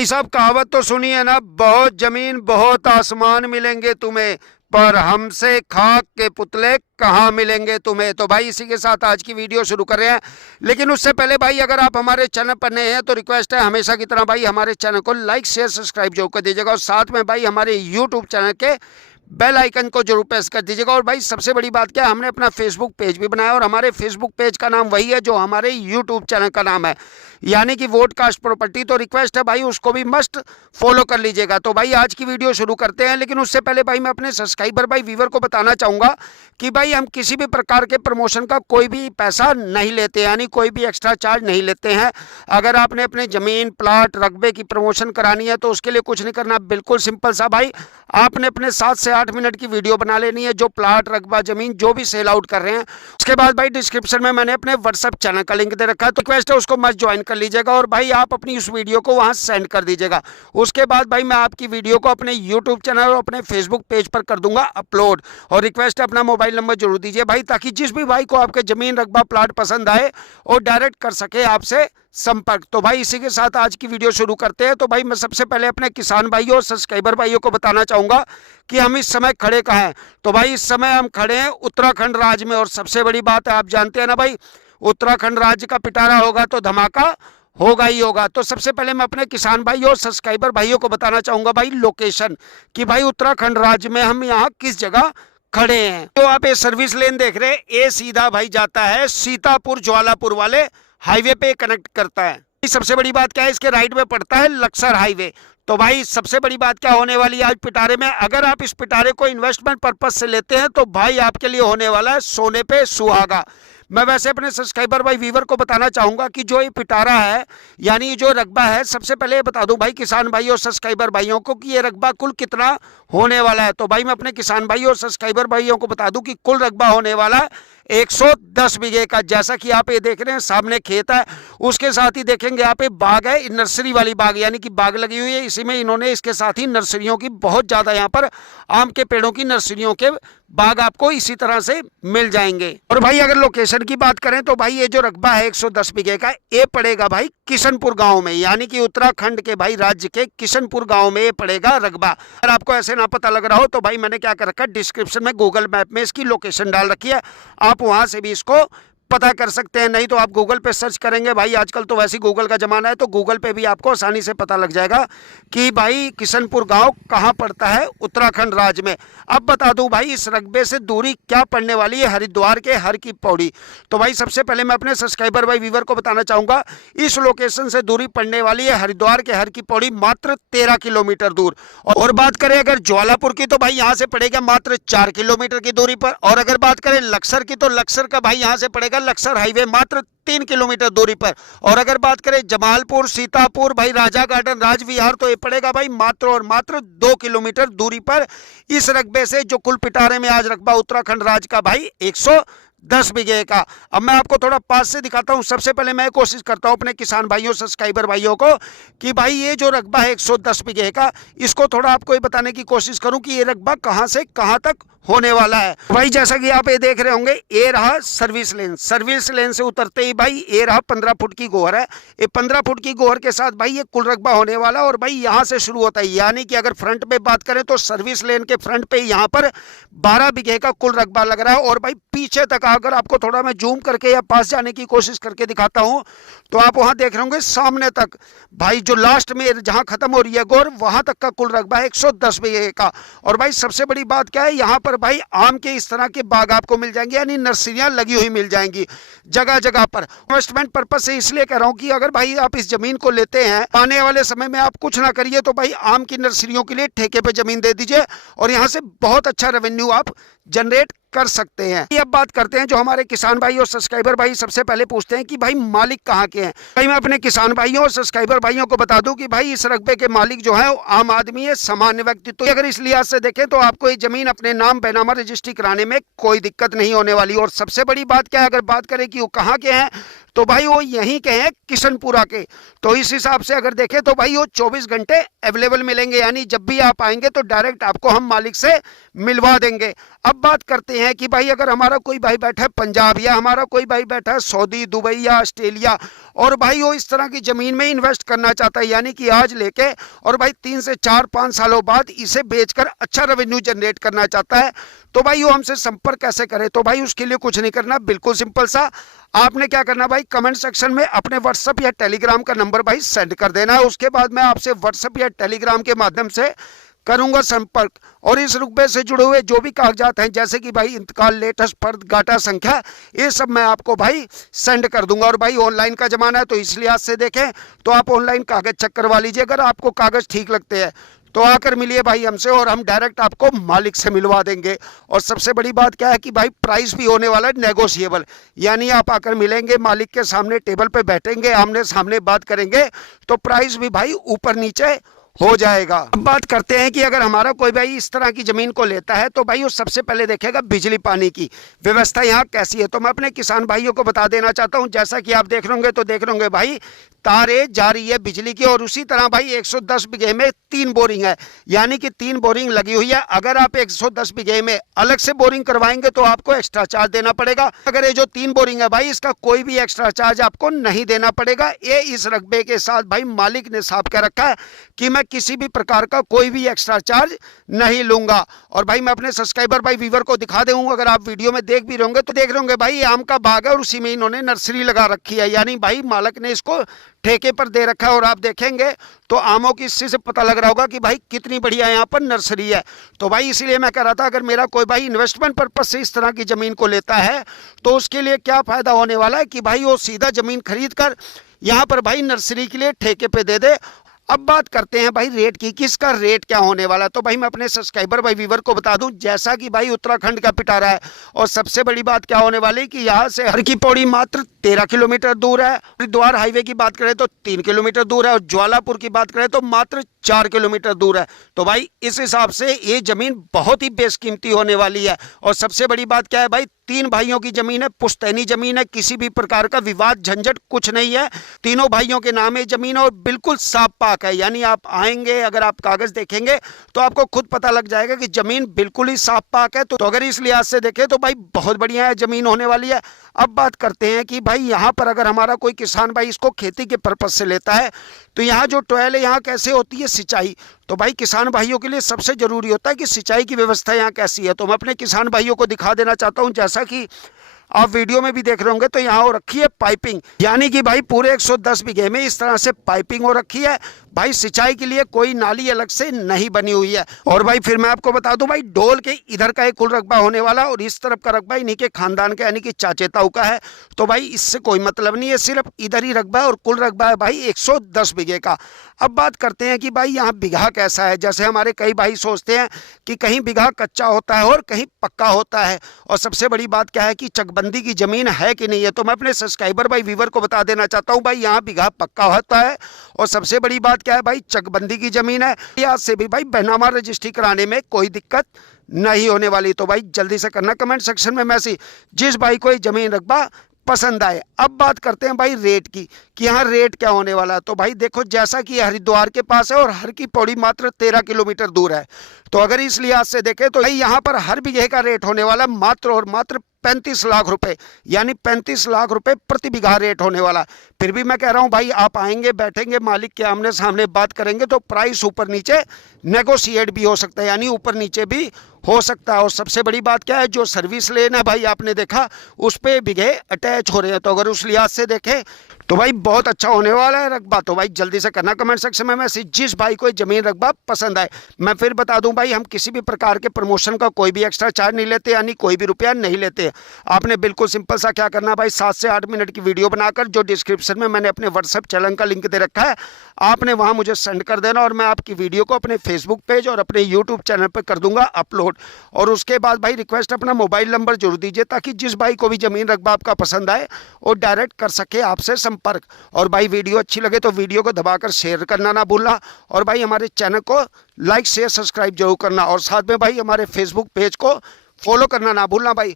भाई साहब कहावत तो सुनी है ना, बहुत जमीन बहुत आसमान मिलेंगे तुम्हें, पर हमसे खाक के पुतले कहाँ मिलेंगे तुम्हें। तो भाई इसी के साथ आज की वीडियो शुरू कर रहे हैं, लेकिन उससे पहले भाई अगर आप हमारे चैनल पर नए हैं तो रिक्वेस्ट है हमेशा की तरह भाई हमारे चैनल को लाइक शेयर सब्सक्राइब जरूर कर दीजिएगा, और साथ में भाई हमारे यूट्यूब चैनल के बेल आइकन को जरूर प्रेस कर दीजिएगा। और भाई सबसे बड़ी बात क्या है, हमने अपना फेसबुक पेज भी बनाया और हमारे फेसबुक पेज का नाम वही है जो हमारे यूट्यूब चैनल का नाम है, यानी कि वोडकास्ट प्रॉपर्टी। तो रिक्वेस्ट है भाई उसको भी मस्ट फॉलो कर लीजिएगा। तो भाई आज की वीडियो शुरू करते हैं, लेकिन उससे पहले भाई मैं अपने सब्सक्राइबर भाई व्यूवर को बताना चाहूँगा कि भाई हम किसी भी प्रकार के प्रमोशन का कोई भी पैसा नहीं लेते, यानी कोई भी एक्स्ट्रा चार्ज नहीं लेते हैं। अगर आपने अपने ज़मीन प्लाट रकबे की प्रमोशन करानी है तो उसके लिए कुछ नहीं करना, बिल्कुल सिंपल सा भाई आपने अपने 7 से 8 मिनट की वीडियो बना लेनी है, जो प्लाट रकबा ज़मीन जो भी सेल आउट कर रहे हैं। उसके बाद भाई डिस्क्रिप्शन में मैंने अपने व्हाट्सएप चैनल का लिंक दे रखा है, तो रिक्वेस्ट है उसको मस्ट ज्वाइन कर लीजिएगा और भाई आप अपनी उस वीडियो को वहां सेंड कर दीजिएगा। उसके बाद भाई मैं आपकी वीडियो को अपने यूट्यूब चैनल और अपने फेसबुक पेज पर कर दूंगा अपलोड। और रिक्वेस्ट है अपना मोबाइल नंबर जरूर दीजिए भाई, ताकि जिस भी भाई को आपके ज़मीन रकबा प्लाट पसंद आए और डायरेक्ट कर सके आपसे संपर्क। तो भाई इसी के साथ आज की वीडियो शुरू करते हैं। तो भाई मैं सबसे पहले अपने किसान भाइयों और सब्सक्राइबर भाइयों को बताना चाहूँगा कि हम इस समय खड़े कहाँ हैं। तो भाई इस समय हम खड़े हैं उत्तराखंड राज्य में, और सबसे बड़ी बात है आप जानते हैं ना भाई, उत्तराखंड राज्य का पिटारा होगा तो धमाका होगा ही होगा। तो सबसे पहले मैं अपने किसान भाइयों और सब्सक्राइबर भाइयों को बताना चाहूँगा भाई लोकेशन, कि भाई उत्तराखंड राज्य में हम यहाँ किस जगह खड़े हैं। तो आप ये सर्विस लेन देख रहे हैं, ये सीधा भाई जाता है सीतापुर ज्वालापुर वाले हाईवे पे कनेक्ट करता है। सबसे बड़ी बात क्या है, इसके राइट में पड़ता है लक्सर हाईवे। तो भाई सबसे बड़ी बात क्या होने वाली है आज पिटारे में, अगर आप इस पिटारे को इन्वेस्टमेंट पर्पज से लेते हैं तो भाई आपके लिए होने वाला है सोने पे सुहागा। मैं वैसे अपने सब्सक्राइबर भाई व्यूवर को बताना चाहूँगा कि जो ये पिटारा है यानी जो रकबा है, सबसे पहले ये बता दूं भाई किसान भाइयों और सब्सक्राइबर भाइयों को कि ये रकबा कुल कितना होने वाला है। तो भाई मैं अपने किसान भाइयों और सब्सक्राइबर भाइयों को बता दूं कि कुल रकबा होने वाला है 110 बीघे का। जैसा कि आप ये देख रहे हैं सामने खेत है, उसके साथ ही देखेंगे यहाँ पे बाग है, नर्सरी वाली बाग, यानी कि बाग लगी हुई है। इसी में इन्होंने इसके साथ ही नर्सरियों की बहुत ज़्यादा यहाँ पर आम के पेड़ों की नर्सरियों के बाग आपको इसी तरह से मिल जाएंगे। और भाई अगर लोकेशन की बात करें तो भाई ये जो रकबा है 110 बीघे का, ये पड़ेगा भाई किशनपुर गांव में, यानी कि उत्तराखंड के भाई राज्य के किशनपुर गांव में ये पड़ेगा रकबा। अगर आपको ऐसे ना पता लग रहा हो तो भाई मैंने क्या कर रखा है, डिस्क्रिप्शन में गूगल मैप में इसकी लोकेशन डाल रखी है, आप वहां से भी इसको पता कर सकते हैं। नहीं तो आप गूगल पे सर्च करेंगे भाई, आजकल तो वैसे गूगल का जमाना है, तो गूगल पे भी आपको आसानी से पता लग जाएगा कि भाई किशनपुर गांव कहां पड़ता है उत्तराखंड राज्य में। अब बता दूं भाई इस रकबे से दूरी क्या पड़ने वाली है, हरिद्वार के हर की पौड़ी। तो भाई सबसे पहले मैं अपने सब्सक्राइबर भाई व्यूवर को बताना चाहूंगा, इस लोकेशन से दूरी पड़ने वाली है हरिद्वार के हर की पौड़ी मात्र 13 किलोमीटर दूर। और बात करें अगर ज्वालापुर की तो भाई यहाँ से पड़ेगा मात्र 4 किलोमीटर की दूरी पर। और अगर बात करें लक्सर की तो लक्सर का भाई यहाँ से पड़ेगा लक्सर हाईवे मात्र 3 किलोमीटर दूरी पर। और अगर बात करें जमालपुर सीतापुर भाई राजा गार्डन राजविहार तो ये पड़ेगा भाई मात्र और मात्र 2 किलोमीटर दूरी पर। इस रकबे से जो कुल पिटारे में आज रकबा उत्तराखंड राज्य का भाई 110 बीघे का। अब मैं आपको थोड़ा पास से दिखाता हूं। सबसे पहले मैं कोशिश करता हूं अपने किसान भाइयों सब्सक्राइबर भाइयों को कि भाई ये जो रकबा है 110 बीघे का, इसको थोड़ा आपको ये बताने की कोशिश करूं कि ये रकबा कहां से कहां तक होने वाला है। भाई जैसा कि आप ये देख रहे होंगे, ये रहा सर्विस लेन, सर्विस लेन से उतरते ही भाई ये रहा 15 फुट की गोहर है। ये 15 फुट की गोहर के साथ भाई ये कुल रकबा होने वाला, और भाई यहाँ से शुरू होता है, यानी कि अगर फ्रंट पे बात करें तो सर्विस लेन के फ्रंट पे यहाँ पर 12 बीघे का कुल रकबा लग रहा है। और भाई पीछे तक अगर आपको थोड़ा मैं जूम करके या पास जाने की कोशिश करके दिखाता हूँ तो आप वहाँ देख रहे होंगे सामने तक भाई जो लास्ट में जहाँ खत्म हो रही है गोहर वहाँ तक का कुल रकबा है 110 बीघे का। और भाई सबसे बड़ी बात क्या है, यहाँ पर भाई आम के इस तरह के बाग आपको मिल जाएंगे, यानी नर्सरियां लगी हुई मिल जाएंगी जगह जगह पर। इन्वेस्टमेंट पर्पज से इसलिए कह रहा हूं कि अगर भाई आप इस जमीन को लेते हैं, आने वाले समय में आप कुछ ना करिए तो भाई आम की नर्सरियों के लिए ठेके पे जमीन दे दीजिए और यहां से बहुत अच्छा रेवेन्यू आप जनरेट कर सकते हैं। अब बात करते हैं जो हमारे किसान भाई और सब्सक्राइबर भाई सबसे पहले पूछते हैं कि भाई मालिक कहाँ के हैं। भाई मैं अपने किसान भाइयों और सब्सक्राइबर भाइयों को बता दूं कि भाई इस रकबे के मालिक जो है वो आम आदमी है, सामान्य व्यक्ति। तो अगर इस लिहाज से देखें तो आपको ये जमीन अपने नाम बैनामा रजिस्ट्री कराने में कोई दिक्कत नहीं होने वाली। और सबसे बड़ी बात क्या है, अगर बात करें कि वो कहाँ के हैं तो भाई वो यहीं के हैं किशनपुरा के। तो इस हिसाब से अगर देखें तो भाई वो 24 घंटे अवेलेबल मिलेंगे, यानी जब भी आप आएंगे तो डायरेक्ट आपको हम मालिक से मिलवा देंगे। अब बात करते हैं कि भाई अगर हमारा कोई भाई बैठा है पंजाब, या हमारा कोई भाई बैठा है सऊदी, दुबई या ऑस्ट्रेलिया, और भाई वो इस तरह की ज़मीन में इन्वेस्ट करना चाहता है, यानी कि आज लेके और भाई 3 से 4-5 सालों बाद इसे बेचकर अच्छा रेवेन्यू जनरेट करना चाहता है, तो भाई वो हमसे संपर्क कैसे करे? तो भाई उसके लिए कुछ नहीं करना, बिल्कुल सिंपल सा आपने क्या करना भाई, कमेंट सेक्शन में अपने व्हाट्सएप या टेलीग्राम का नंबर भाई सेंड कर देना है। उसके बाद मैं आपसे व्हाट्सएप या टेलीग्राम के माध्यम से करूंगा संपर्क, और इस रुकबे से जुड़े हुए जो भी कागजात हैं, जैसे कि भाई इंतकाल, लेटेस्ट फर्द, गाटा संख्या, ये सब मैं आपको भाई सेंड कर दूंगा। और भाई ऑनलाइन का जमाना है, तो इस लिहाज से देखें तो आप ऑनलाइन कागज चेक करवा लीजिए। अगर आपको कागज ठीक लगते हैं तो आकर मिलिए भाई हमसे, और हम डायरेक्ट आपको मालिक से मिलवा देंगे। और सबसे बड़ी बात क्या है कि भाई प्राइस भी होने वाला है नेगोशिएबल, यानी आप आकर मिलेंगे मालिक के सामने, टेबल पे बैठेंगे, आमने सामने बात करेंगे, तो प्राइस भी भाई ऊपर नीचे हो जाएगा। अब बात करते हैं कि अगर हमारा कोई भाई इस तरह की जमीन को लेता है तो भाई वो सबसे पहले देखेगा बिजली पानी की व्यवस्था यहाँ कैसी है। तो मैं अपने किसान भाइयों को बता देना चाहता हूँ, जैसा कि आप देख रहे होंगे, तो देख रहे होंगे भाई तारे जा रही है बिजली की, और उसी तरह भाई 110 बीघे में 3 बोरिंग है, यानी कि 3 बोरिंग लगी हुई है। अगर आप 110 बीघे में अलग से बोरिंग करवाएंगे तो आपको एक्स्ट्रा चार्ज देना पड़ेगा। अगर ये जो 3 बोरिंग है भाई, इसका कोई भी एक्स्ट्रा चार्ज आपको नहीं देना पड़ेगा। ये इस रकबे के साथ भाई मालिक ने साफ कर रखा है कि मैं किसी भी प्रकार का कोई भी एक्स्ट्रा चार्ज नहीं लूंगा। और भाई मैं अपने सब्सक्राइबर भाई व्यूवर को दिखा दूंगा, अगर आप वीडियो में देख भी रहे होंगे तो देख रहे होंगे भाई आम का बाग है, और उसी में इन्होंने नर्सरी लगा रखी है, यानी भाई मालिक ने इसको ठेके पर दे रखा है। और आप देखेंगे तो आमों की इससे पता लग रहा होगा कि भाई कितनी बढ़िया यहाँ पर नर्सरी है। तो भाई इसलिए मैं कह रहा था, अगर मेरा कोई भाई इन्वेस्टमेंट पर्पज से इस तरह की ज़मीन को लेता है तो उसके लिए क्या फ़ायदा होने वाला है कि भाई वो सीधा ज़मीन खरीद कर यहाँ पर भाई नर्सरी के लिए ठेके पे दे दे। अब बात करते हैं भाई रेट की, किसका रेट क्या होने वाला है। तो भाई मैं अपने सब्सक्राइबर भाई व्यूवर को बता दूं, जैसा कि भाई उत्तराखंड का पिटारा है, और सबसे बड़ी बात क्या होने वाली है कि यहाँ से हर की पौड़ी मात्र 13 किलोमीटर दूर है। हरिद्वार हाईवे की बात करें तो 3 किलोमीटर दूर है, और ज्वालापुर की बात करें तो मात्र 4 किलोमीटर दूर है। तो भाई इस हिसाब से ये जमीन बहुत ही बेशकीमती होने वाली है। और सबसे बड़ी बात क्या है भाई, 3 भाइयों की जमीन है, पुश्तैनी जमीन है, किसी भी प्रकार का विवाद झंझट कुछ नहीं है, तीनों भाइयों के नाम है जमीन, और बिल्कुल साफ पाक है। यानी आप आएंगे, अगर आप कागज देखेंगे तो आपको खुद पता लग जाएगा कि जमीन बिल्कुल ही साफ पाक है। तो अगर इस लिहाज से देखें तो भाई बहुत बढ़िया है जमीन होने वाली है। अब बात करते हैं कि भाई यहाँ पर अगर हमारा कोई किसान भाई इसको खेती के पर्पज से लेता है तो यहाँ जो ट्वेल है, यहाँ कैसे होती है सिंचाई। तो भाई किसान भाइयों के लिए सबसे जरूरी होता है कि सिंचाई की व्यवस्था यहाँ कैसी है। तो मैं अपने किसान भाइयों को दिखा देना चाहता हूँ, जैसा कि आप वीडियो में भी देख रहे होंगे, तो यहाँ हो रखी है पाइपिंग, यानी कि भाई पूरे 110 बीघे में इस तरह से पाइपिंग हो रखी है। भाई सिंचाई के लिए कोई नाली अलग से नहीं बनी हुई है। और भाई फिर मैं आपको बता दूं भाई, डोल के इधर का एक कुल रकबा होने वाला, और इस तरफ का रकबा इन्हीं के खानदान का यानी कि चाचे ताऊ का है। तो भाई इससे कोई मतलब नहीं है, सिर्फ इधर ही रकबा है, और कुल रकबा है भाई 110 बीघे का। अब बात करते हैं कि भाई यहाँ बिगहा कैसा है। जैसे हमारे कई भाई सोचते हैं कि कहीं बिगहा कच्चा होता है और कहीं पक्का होता है, और सबसे बड़ी बात क्या है कि चकबंदी की जमीन है कि नहीं है। तो मैं अपने सब्सक्राइबर भाई व्यूवर को बता देना चाहता हूँ भाई, यहाँ बिगहा पक्का होता है, और सबसे बड़ी बात क्या है भाई, चकबंदी की जमीन है, यहाँ से भी भाई बैनामा रजिस्ट्री कराने में कोई दिक्कत नहीं होने वाली। तो भाई जल्दी से करना कमेंट सेक्शन में मैसेज, जिस भाई को जमीन रकबा पसंद आए। अब बात करते हैं भाई रेट की, कि यहाँ रेट क्या होने वाला है। तो भाई देखो, जैसा कि हरिद्वार के पास है और हर की पौड़ी मात्र 13 किलोमीटर दूर है, तो अगर इस लिहाज से देखें तो भाई यहाँ पर हर बीघे का रेट होने वाला मात्र और मात्र 35 लाख रुपए, यानी 35 लाख रुपए प्रति बीघा रेट होने वाला। फिर भी मैं कह रहा हूं भाई, आप आएंगे, बैठेंगे, मालिक के आमने सामने बात करेंगे तो प्राइस ऊपर नीचे नेगोशिएट भी हो सकता है, यानी ऊपर नीचे भी हो सकता है। और सबसे बड़ी बात क्या है, जो सर्विस लेन है भाई आपने देखा उस पे बीघे अटैच हो रहे हैं। तो अगर उस लिहाज से देखें तो भाई बहुत अच्छा होने वाला है रकबा। तो भाई जल्दी से करना कमेंट सेक्शन में मैसेज, जिस भाई को जमीन रकबा पसंद आए। मैं फिर बता दूं भाई, हम किसी भी प्रकार के प्रमोशन का कोई भी एक्स्ट्रा चार्ज नहीं लेते, यानी कोई भी रुपया नहीं लेते। आपने बिल्कुल सिंपल सा क्या करना भाई, 7 से 8 मिनट की वीडियो बनाकर, जो डिस्क्रिप्शन में मैंने अपने व्हाट्सएप चैनल का लिंक दे रखा है, आपने वहां मुझे सेंड कर देना, और मैं आपकी वीडियो को अपने फेसबुक पेज और अपने यूट्यूब चैनल पर कर दूंगा अपलोड। और उसके बाद भाई रिक्वेस्ट, अपना मोबाइल नंबर जरूर दीजिए, ताकि जिस भाई को भी जमीन रकबा आपका पसंद आए वो डायरेक्ट कर सके आपसे संपर्क। और भाई वीडियो अच्छी लगे तो वीडियो को दबाकर शेयर करना ना भूलना, और भाई हमारे चैनल को लाइक शेयर सब्सक्राइब जरूर करना, और साथ में भाई हमारे फेसबुक पेज को फॉलो करना ना भूलना भाई।